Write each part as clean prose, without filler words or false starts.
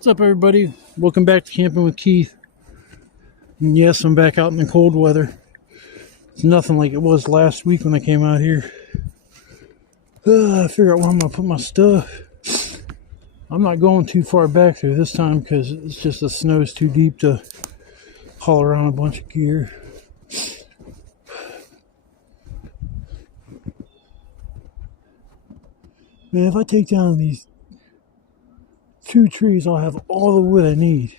What's up, everybody? Welcome back to Camping with Keith. And yes, I'm back out in the cold weather. It's nothing like it was last week when I came out here. I figure out where I'm going to put my stuff. I'm not going too far back there this time because it's just the snow's too deep to haul around a bunch of gear. Man, if I take down these 2 trees, I'll have all the wood I need.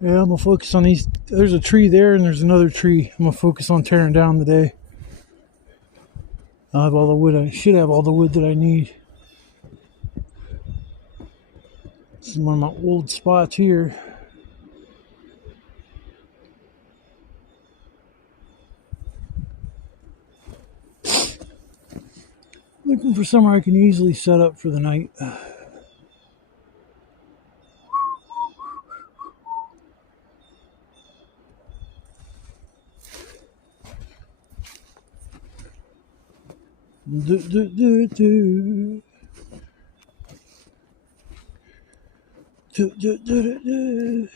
Yeah, I'm going to focus on these. There's a tree there and there's another tree I'm going to focus on tearing down today. I'll have all the wood. I should have all the wood that I need. This is one of my old spots here. Looking for somewhere I can easily set up for the night. Do, do, do, do. Do, do, do, do, do.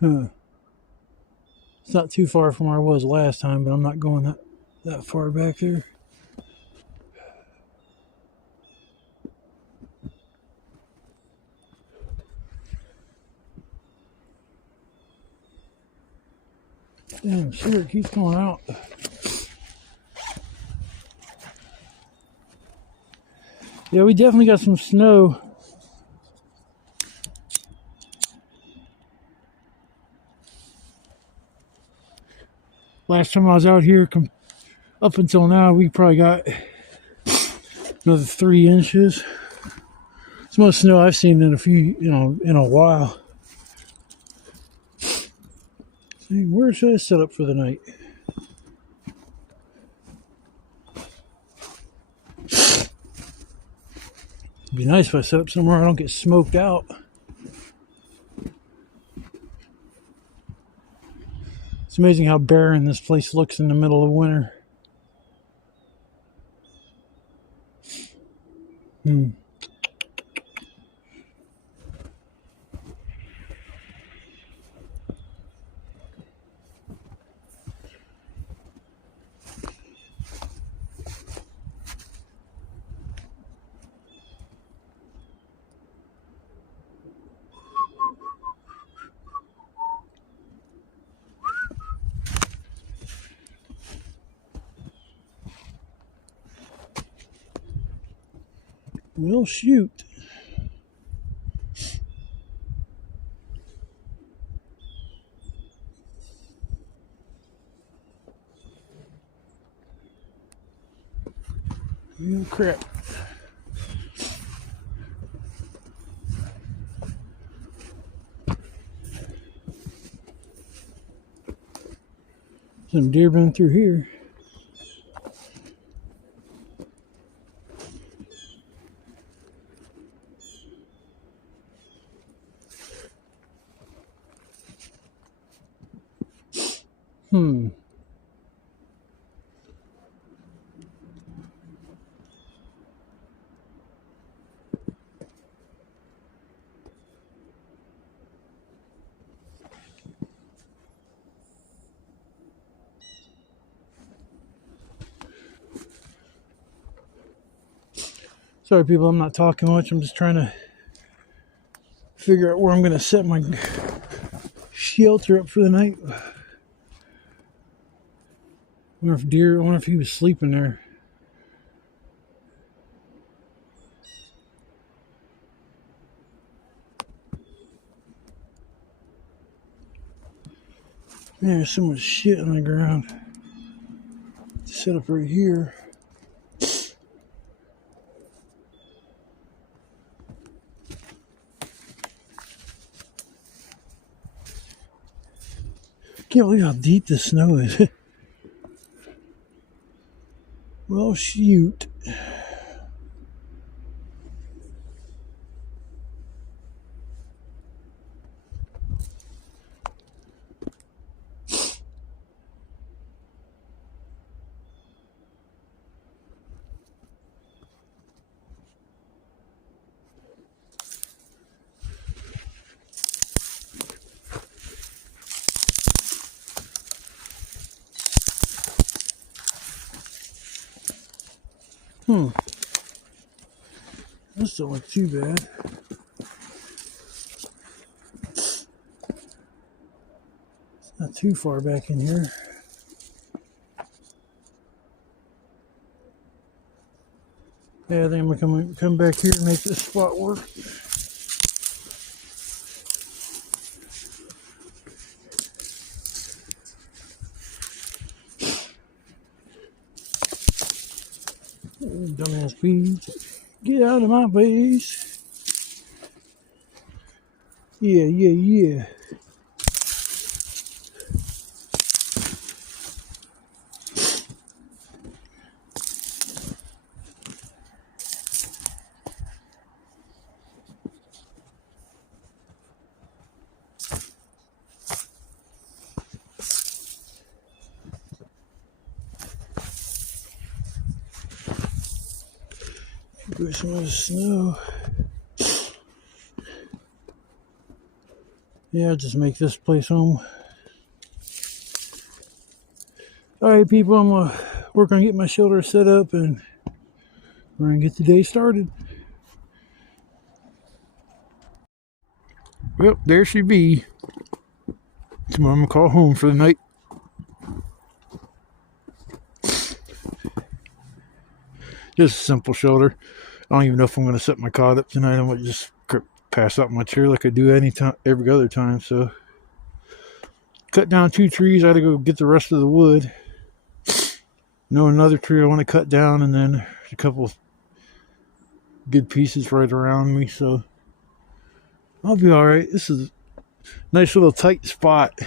Huh. It's not too far from where I was last time, but I'm not going that far back there. Damn, sure, it keeps going out. Yeah, we definitely got some snow. Last time I was out here, up until now, we probably got another 3 inches. It's the most snow I've seen in in a while. So where should I set up for the night? It'd be nice if I set up somewhere I don't get smoked out. It's amazing how barren this place looks in the middle of winter. Well, shoot. Oh, crap. Some deer been through here. Sorry, people, I'm not talking much. I'm just trying to figure out where I'm going to set my shelter up for the night. I wonder if he was sleeping there. Man, there's so much shit on the ground. Set up right here. Can't believe how deep the snow is. Well, shoot. This don't look too bad. It's not too far back in here. Yeah, I think I'm gonna come back here and make this spot work. Dumbass bees. Get out of my face. Yeah. Put some of the snow. Yeah, I'll just make this place home. Alright, people, I'm gonna work on getting my shelter set up and we're gonna get the day started. Well, there she be. Tomorrow I'm gonna call home for the night. Just a simple shelter. I don't even know if I'm gonna set my cot up tonight. I might just pass out my chair like I do every other time. So, cut down 2 trees. I had to go get the rest of the wood. Another tree I want to cut down, and then a couple good pieces right around me. So, I'll be all right. This is a nice little tight spot,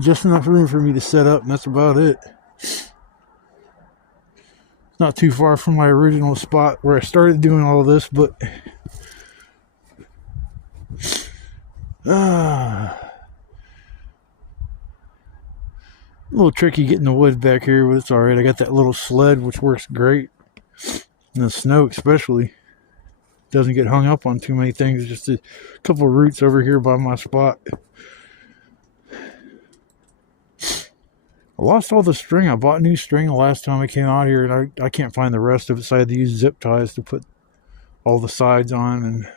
just enough room for me to set up, and that's about it. Not too far from my original spot where I started doing all this, but a little tricky getting the wood back here, but it's alright. I got that little sled which works great. And the snow especially doesn't get hung up on too many things. Just a couple of roots over here by my spot. I lost all the string. I bought new string the last time I came out here, and I can't find the rest of it, so I had to use zip ties to put all the sides on, and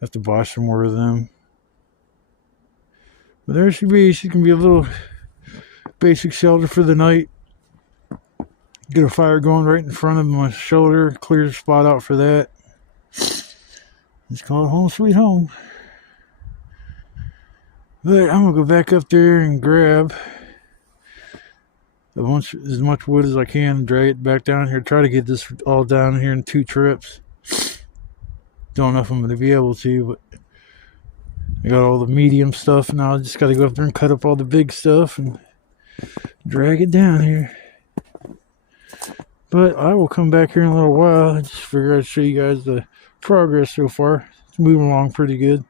have to buy some more of them. But there she be. She can be a little basic shelter for the night. Get a fire going right in front of my shoulder. Clear the spot out for that. Just call it home sweet home. But I'm going to go back up there and grab as much wood as I can and drag it back down here. Try to get this all down here in 2 trips. Don't know if I'm going to be able to, but I got all the medium stuff now. I just got to go up there and cut up all the big stuff and drag it down here. But I will come back here in a little while. I just figured I'd show you guys the progress so far. It's moving along pretty good.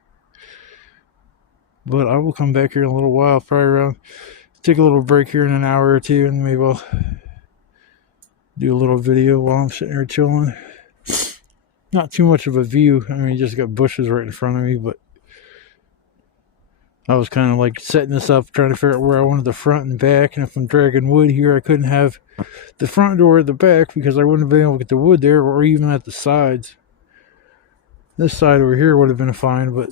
But I will come back here in a little while, probably around, take a little break here in an hour or two, and maybe I'll do a little video while I'm sitting here chilling. Not too much of a view. I mean, you just got bushes right in front of me, but I was kind of like setting this up, trying to figure out where I wanted the front and back, and if I'm dragging wood here, I couldn't have the front door at the back because I wouldn't have been able to get the wood there, or even at the sides. This side over here would have been fine, but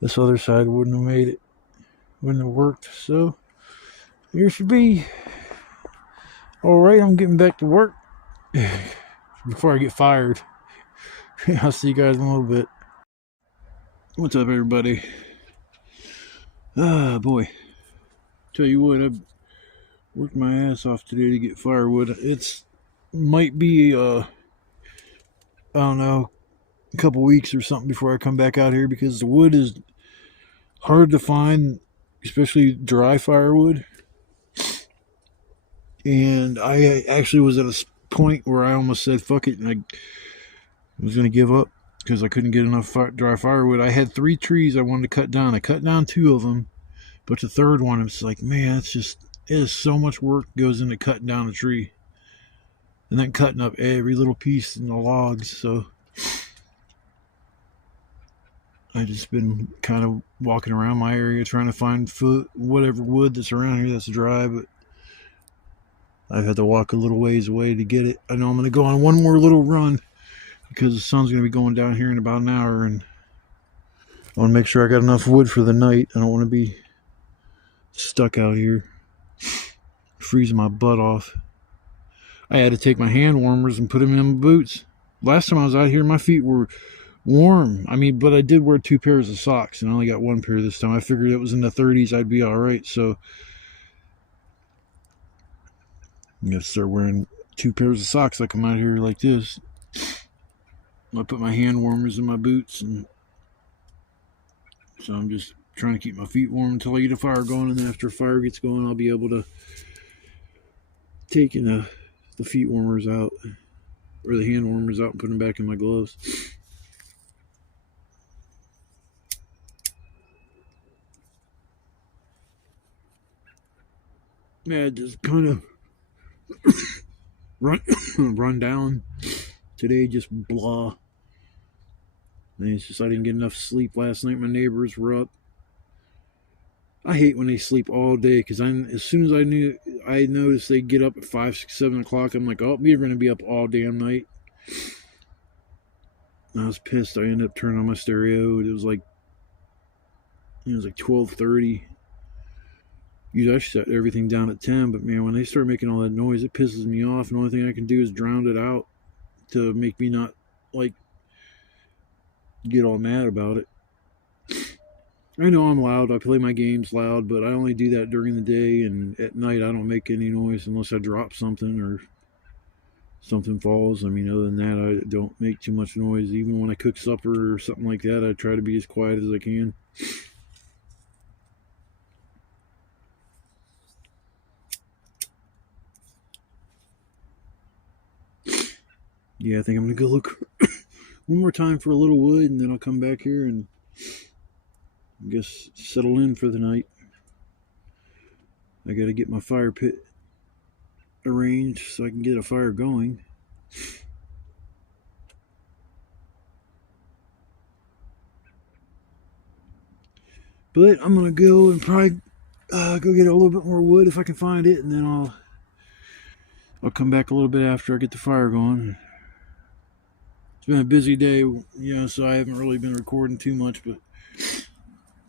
this other side wouldn't have made it. Wouldn't have worked. So here should be. Alright, I'm getting back to work before I get fired. I'll see you guys in a little bit. What's up, everybody? Boy. Tell you what, I've worked my ass off today to get firewood. It's might be I don't know, a couple weeks or something before I come back out here because the wood is hard to find, especially dry firewood. And I actually was at a point where I almost said fuck it, and I was going to give up because I couldn't get enough dry firewood. I had 3 trees I wanted to cut down. I cut down 2 of them, but the third one, it's like, man, it is so much work goes into cutting down a tree and then cutting up every little piece in the logs. So I just been kind of walking around my area trying to find whatever wood that's around here that's dry, but I've had to walk a little ways away to get it. I know I'm going to go on one more little run because the sun's going to be going down here in about an hour, and I want to make sure I got enough wood for the night. I don't want to be stuck out here freezing my butt off. I had to take my hand warmers and put them in my boots. Last time I was out here, my feet were warm. I mean, but I did wear 2 pairs of socks, and I only got 1 pair this time. I figured it was in the 30s, I'd be all right. So I'm gonna start wearing 2 pairs of socks. I come out here like this. I put my hand warmers in my boots, and so I'm just trying to keep my feet warm until I get a fire going. And then after a fire gets going, I'll be able to take the feet warmers out, or the hand warmers out, and put them back in my gloves. Yeah, just kind of run down today, just blah. And it's just I didn't get enough sleep last night. My neighbors were up. I hate when they sleep all day, because as soon as I noticed they get up at 5, 6, 7 o'clock, I'm like, oh, we're going to be up all damn night. And I was pissed. I ended up turning on my stereo. It was like 12:30. Usually I shut everything down at 10, but man, when they start making all that noise, it pisses me off. And the only thing I can do is drown it out to make me not like get all mad about it. I know I'm loud. I play my games loud, but I only do that during the day, and at night I don't make any noise unless I drop something or something falls. I mean, other than that, I don't make too much noise. Even when I cook supper or something like that, I try to be as quiet as I can. Yeah, I think I'm gonna go look one more time for a little wood, and then I'll come back here and I guess settle in for the night. I gotta get my fire pit arranged so I can get a fire going. But I'm gonna go and probably go get a little bit more wood if I can find it, and then I'll come back a little bit after I get the fire going. It's been a busy day, so I haven't really been recording too much, but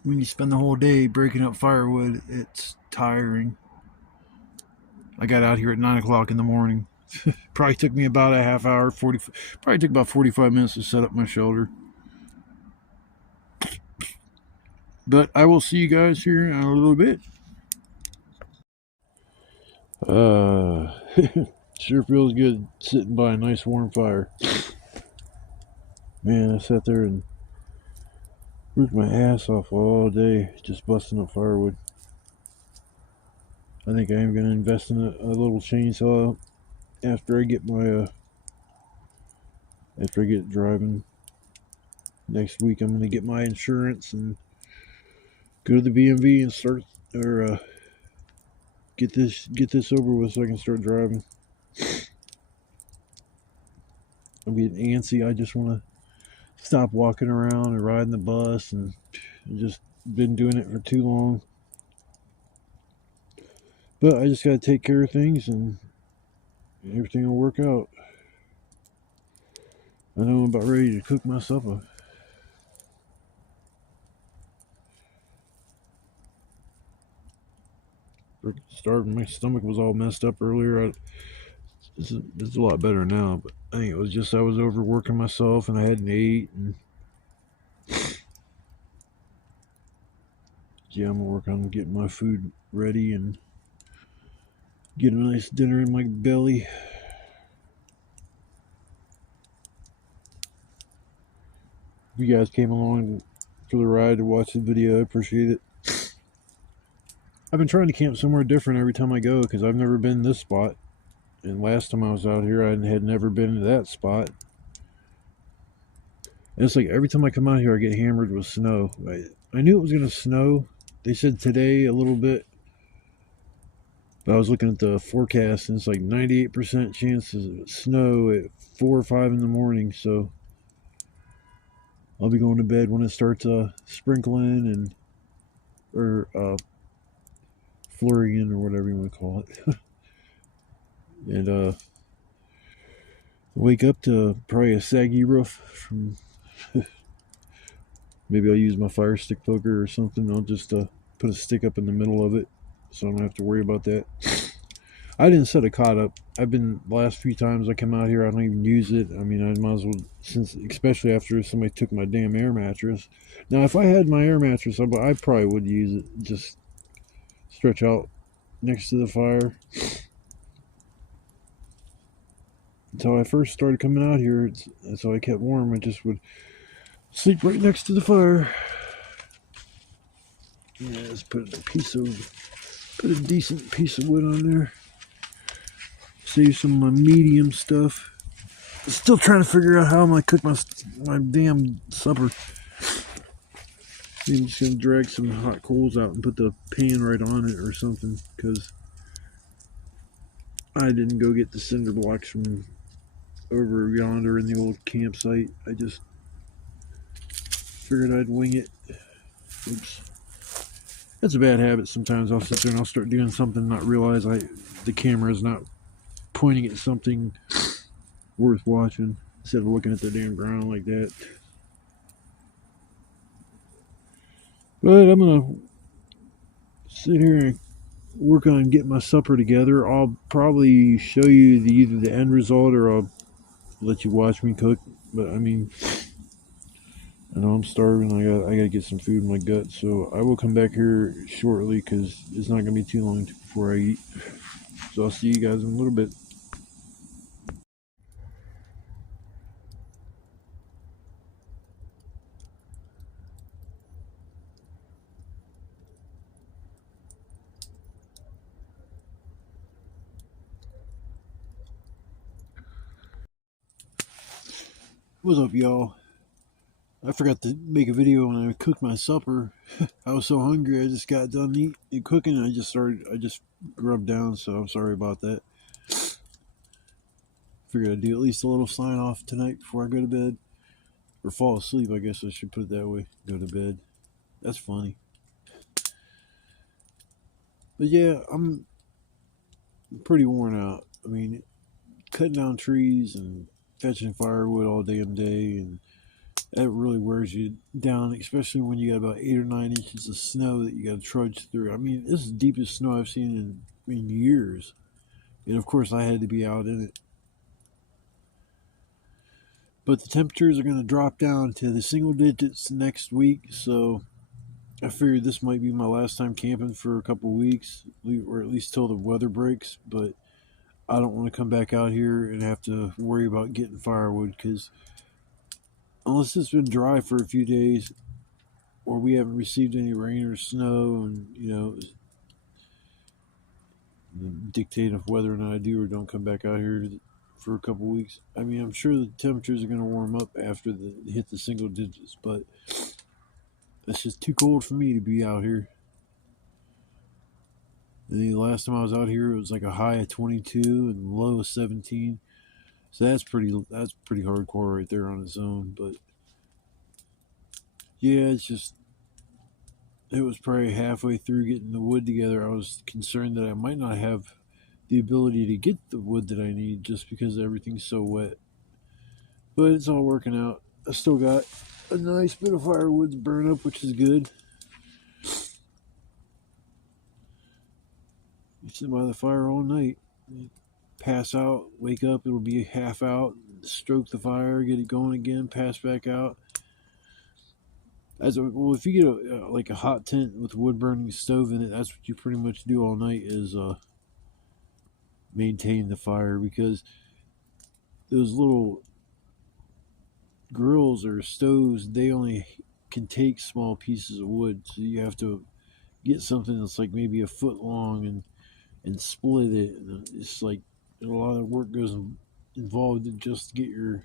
when you spend the whole day breaking up firewood, it's tiring. I got out here at 9 o'clock in the morning. Probably took me about a half hour, probably took about 45 minutes to set up my shelter. But I will see you guys here in a little bit. Sure feels good sitting by a nice warm fire. Man, I sat there and worked my ass off all day just busting up firewood. I think I am going to invest in a little chainsaw after I get driving. Next week I'm going to get my insurance and go to the BMV and start, or get this over with so I can start driving. I'm getting antsy. I just want to stop walking around and riding the bus, and just been doing it for too long. But I just got to take care of things, and everything will work out. I know I'm about ready to cook my supper. Starving. My stomach was all messed up earlier. It's a lot better now, but I think it was just I was overworking myself and I hadn't ate. And yeah, I'm gonna work on getting my food ready and get a nice dinner in my belly. If you guys came along for the ride to watch the video, I appreciate it. I've been trying to camp somewhere different every time I go because I've never been this spot. And last time I was out here, I had never been to that spot. And it's like every time I come out here, I get hammered with snow. I knew it was going to snow. They said today a little bit. But I was looking at the forecast, and it's like 98% chances of snow at 4 or 5 in the morning. So I'll be going to bed when it starts sprinkling or flurrying, or whatever you want to call it. and wake up to probably a saggy roof. From maybe I'll use my fire stick poker or something. I'll just put a stick up in the middle of it, so I don't have to worry about that. I didn't set a cot up. I've been the last few times I come out here, I don't even use it. I mean, I might as well, since especially after somebody took my damn air mattress. Now, if I had my air mattress, I probably would use it. Just stretch out next to the fire. Until I first started coming out here, that's how I kept warm. I just would sleep right next to the fire. Yeah, let's put a decent piece of wood on there. Save some of my medium stuff. Still trying to figure out how I'm gonna cook my damn supper. I'm just gonna drag some hot coals out and put the pan right on it or something, because I didn't go get the cinder blocks from over yonder in the old campsite. I just figured I'd wing it. Oops. That's a bad habit. Sometimes I'll sit there and I'll start doing something and not realize the camera is not pointing at something worth watching instead of looking at the damn ground like that. But I'm gonna sit here and work on getting my supper together. I'll probably show you either the end result or I'll let you watch me cook. But I mean, I know I'm starving. I gotta get some food in my gut. So I will come back here shortly because it's not gonna be too long before I eat. So I'll see you guys in a little bit. What's up, y'all? I forgot to make a video when I cooked my supper. I was so hungry. I just got done eating cooking. And I just grubbed down. So I'm sorry about that. Figured I'd do at least a little sign off tonight before I go to bed. Or fall asleep, I guess I should put it that way. Go to bed. That's funny. But yeah, I'm pretty worn out. I mean, cutting down trees and fetching firewood all damn day, and that really wears you down, especially when you got about 8 or 9 inches of snow that you got to trudge through. I mean, this is the deepest snow I've seen in years. And of course, I had to be out in it. But the temperatures are going to drop down to the single digits next week, so I figured this might be my last time camping for a couple of weeks, or at least till the weather breaks. But I don't want to come back out here and have to worry about getting firewood, because unless it's been dry for a few days or we haven't received any rain or snow, and dictate of whether or not I do or don't come back out here for a couple of weeks. I mean, I'm sure the temperatures are going to warm up after hit the single digits, but it's just too cold for me to be out here. The last time I was out here, it was like a high of 22 and low of 17. So that's pretty hardcore right there on its own. But yeah, it was probably halfway through getting the wood together. I was concerned that I might not have the ability to get the wood that I need just because everything's so wet. But it's all working out. I still got a nice bit of firewood to burn up, which is good. You sit by the fire all night, pass out, wake up, it'll be half out, stroke the fire, get it going again, pass back out. Well, if you get like a hot tent with a wood burning stove in it, that's what you pretty much do all night is maintain the fire, because those little grills or stoves, they only can take small pieces of wood, so you have to get something that's like maybe a foot long and split it. And it's like a lot of work goes involved in just to get your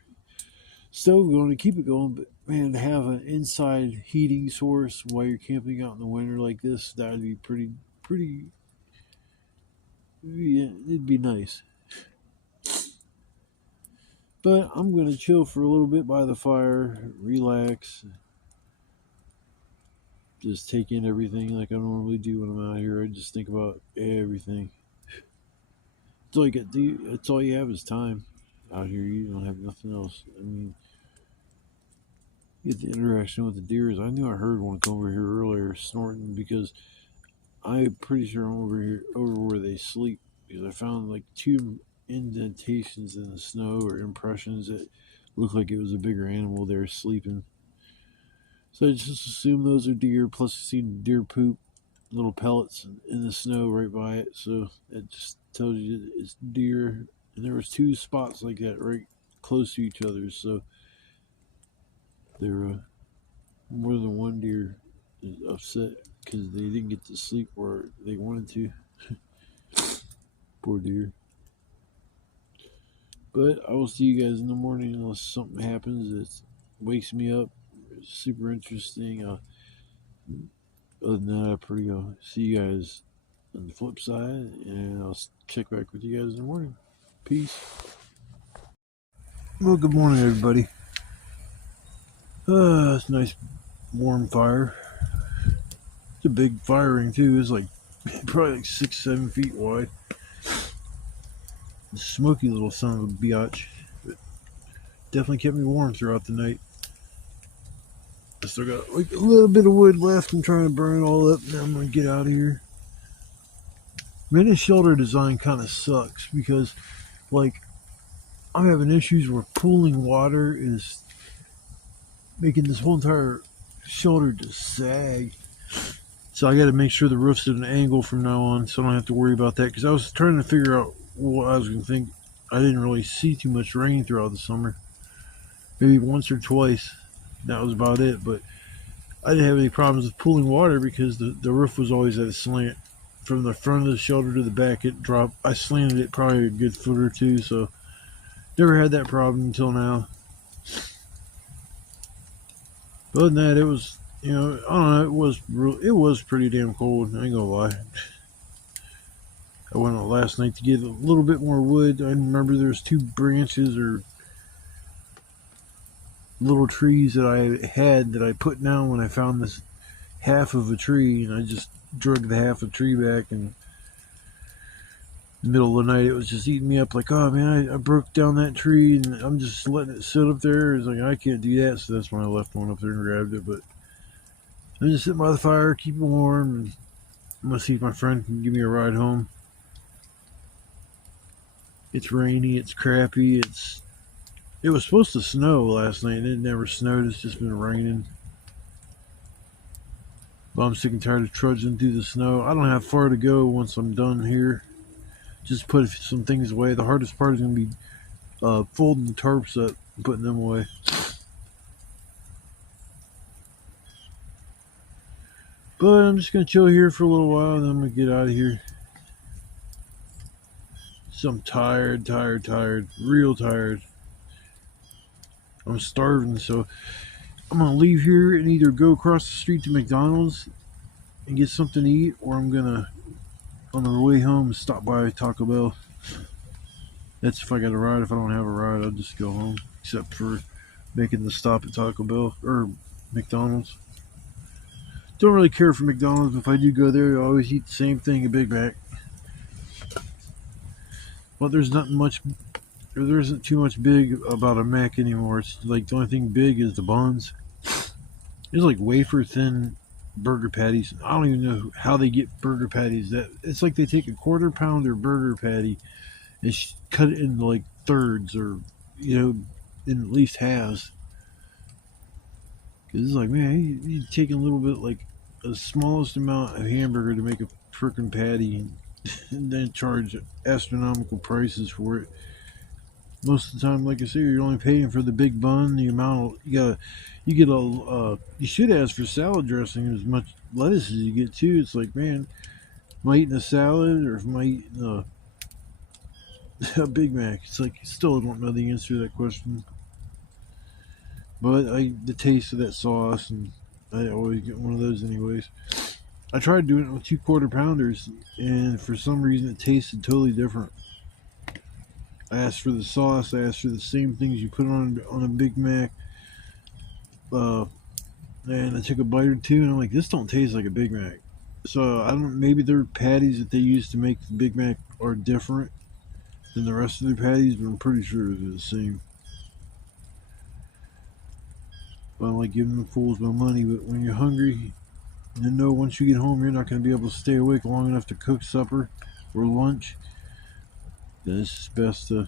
stove going to keep it going. But man, to have an inside heating source while you're camping out in the winter like this, that would be pretty. Yeah, it'd be nice. But I'm gonna chill for a little bit by the fire, relax, just take in everything like I normally do when I'm out here. I just think about everything. It's all you got to do. It's all you have is time out here. You don't have nothing else. I mean, you get the interaction with the deers. I knew I heard one come over here earlier snorting because I'm pretty sure I'm over here, over where they sleep, because I found like two indentations in the snow or impressions that looked like it was a bigger animal there sleeping. So I just assume those are deer. Plus, I seen deer poop, little pellets in the snow right by it. So it just tells you it's deer. And there was two spots like that right close to each other. So there, more than one deer is upset because they didn't get to sleep where they wanted to. Poor deer. But I will see you guys in the morning unless something happens that wakes me up. It's super interesting. Other than that, I'll pretty go see you guys on the flip side, and I'll check back with you guys in the morning. Peace. Well, good morning, everybody. It's a nice warm fire. It's a big fire ring too. It's like probably like 6-7 feet wide. The smoky little son of a biatch. But definitely kept me warm throughout the night. I still got like a little bit of wood left. I'm trying to burn it all up. Now I'm gonna get out of here. Man, this shelter design kind of sucks because, like, I'm having issues where pooling water is making this whole entire shelter just sag. So I got to make sure the roof's at an angle from now on, so I don't have to worry about that. Because I was trying to figure out what I was going to think. I didn't really see too much rain throughout the summer. Maybe once or twice. That was about it. But I didn't have any problems with pooling water because the roof was always at a slant. From the front of the shelter to the back, it dropped. I slanted it probably a good foot or two, so never had that problem until now. But other than that, it was, I don't know, it was pretty damn cold. I ain't gonna lie. I went out last night to get a little bit more wood. I remember there's two branches or little trees that I had that I put down when I found this half of a tree, and I just drug the half of the tree back, and in the middle of the night it was just eating me up like, oh man, I broke down that tree and I'm just letting it sit up there. It's like, I can't do that, so that's when I left one up there and grabbed it. But I'm just sitting by the fire, keep it warm, and I'm gonna see if my friend can give me a ride home. It's rainy, it's crappy, it was supposed to snow last night and it never snowed. It's just been raining. But I'm sick and tired of trudging through the snow. I don't have far to go once I'm done here. Just put some things away. The hardest part is going to be folding the tarps up and putting them away. But I'm just going to chill here for a little while and then I'm going to get out of here. So I'm tired, real tired. I'm starving, so I'm going to leave here and either go across the street to McDonald's and get something to eat, or I'm going to, on the way home, stop by Taco Bell. That's if I got a ride. If I don't have a ride, I'll just go home, except for making the stop at Taco Bell or McDonald's. Don't really care for McDonald's. If I do go there, I always eat the same thing, a Big Mac. But there isn't too much big about a Mac anymore. It's like the only thing big is the buns. There's like wafer thin burger patties. I don't even know how they get burger patties. That it's like they take a quarter pounder burger patty and cut it into like thirds, or in at least halves. Because it's like, man, you take a little bit, like the smallest amount of hamburger to make a freaking patty, and then charge astronomical prices for it. Most of the time, like I say, you're only paying for the big bun, the amount you should ask for salad dressing as much lettuce as you get too. It's like, man, am I eating a salad or am I eating a Big Mac? It's like, still don't know the answer to that question. But the taste of that sauce, and I always get one of those anyways. I tried doing it with 2 quarter pounders, and for some reason it tasted totally different. I asked for the sauce. I asked for the same things you put on a Big Mac. And I took a bite or two, and I'm like, this don't taste like a Big Mac. So I don't. Maybe their patties that they use to make the Big Mac are different. than the rest of the patties, but I'm pretty sure they're the same. I don't like giving the fools my money, but when you're hungry, you know once you get home you're not going to be able to stay awake long enough to cook supper or lunch, then it's just best to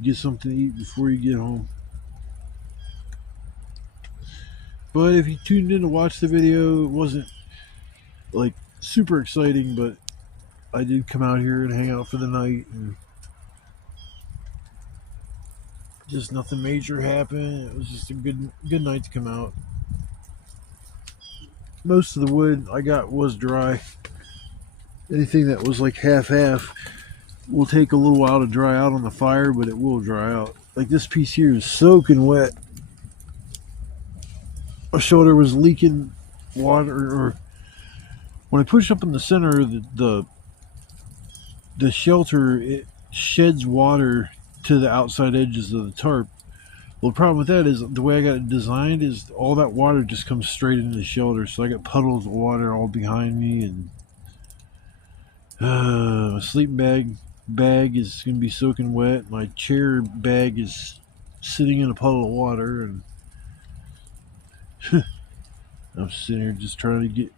get something to eat before you get home. But if you tuned in to watch the video, it wasn't like super exciting, but I did come out here and hang out for the night, and just nothing major happened. It was just a good night to come out. Most of the wood I got was dry. Anything that was like half will take a little while to dry out on the fire, but it will dry out. Like this piece here is soaking wet. My shoulder was leaking water, or when I push up in the center of the shelter, it sheds water to the outside edges of the tarp. Well, the problem with that is the way I got it designed is all that water just comes straight into the shelter, so I got puddles of water all behind me, and my sleeping bag is going to be soaking wet. My chair bag is sitting in a puddle of water, and I'm sitting here just trying to get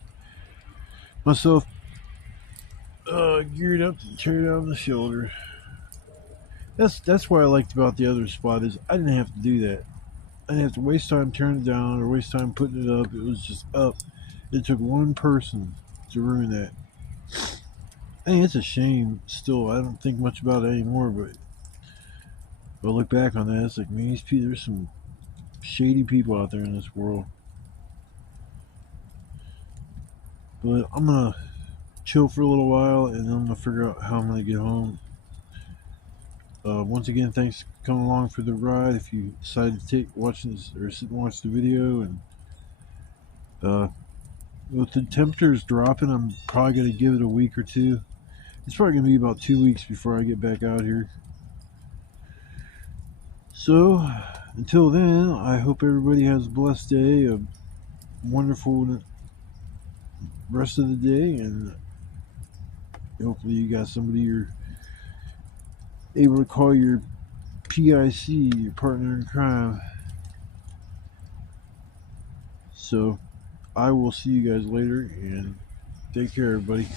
myself geared up to tear down the shoulder. That's what I liked about the other spot is I didn't have to do that. I didn't have to waste time tearing it down or waste time putting it up. It was just up. It took one person to ruin that. I mean, it's a shame still. I don't think much about it anymore, but if I look back on that, it's like, man, there's some shady people out there in this world. But I'm going to chill for a little while, and then I'm going to figure out how I'm going to get home. Once again, thanks for coming along for the ride. If you decided to watch this or sit and watch the video, and with the temperatures dropping, I'm probably going to give it a week or two. It's probably going to be about 2 weeks before I get back out here. So, until then, I hope everybody has a blessed day, a wonderful rest of the day, and hopefully you got somebody you're able to call your PIC, your partner in crime. So, I will see you guys later, and take care, everybody.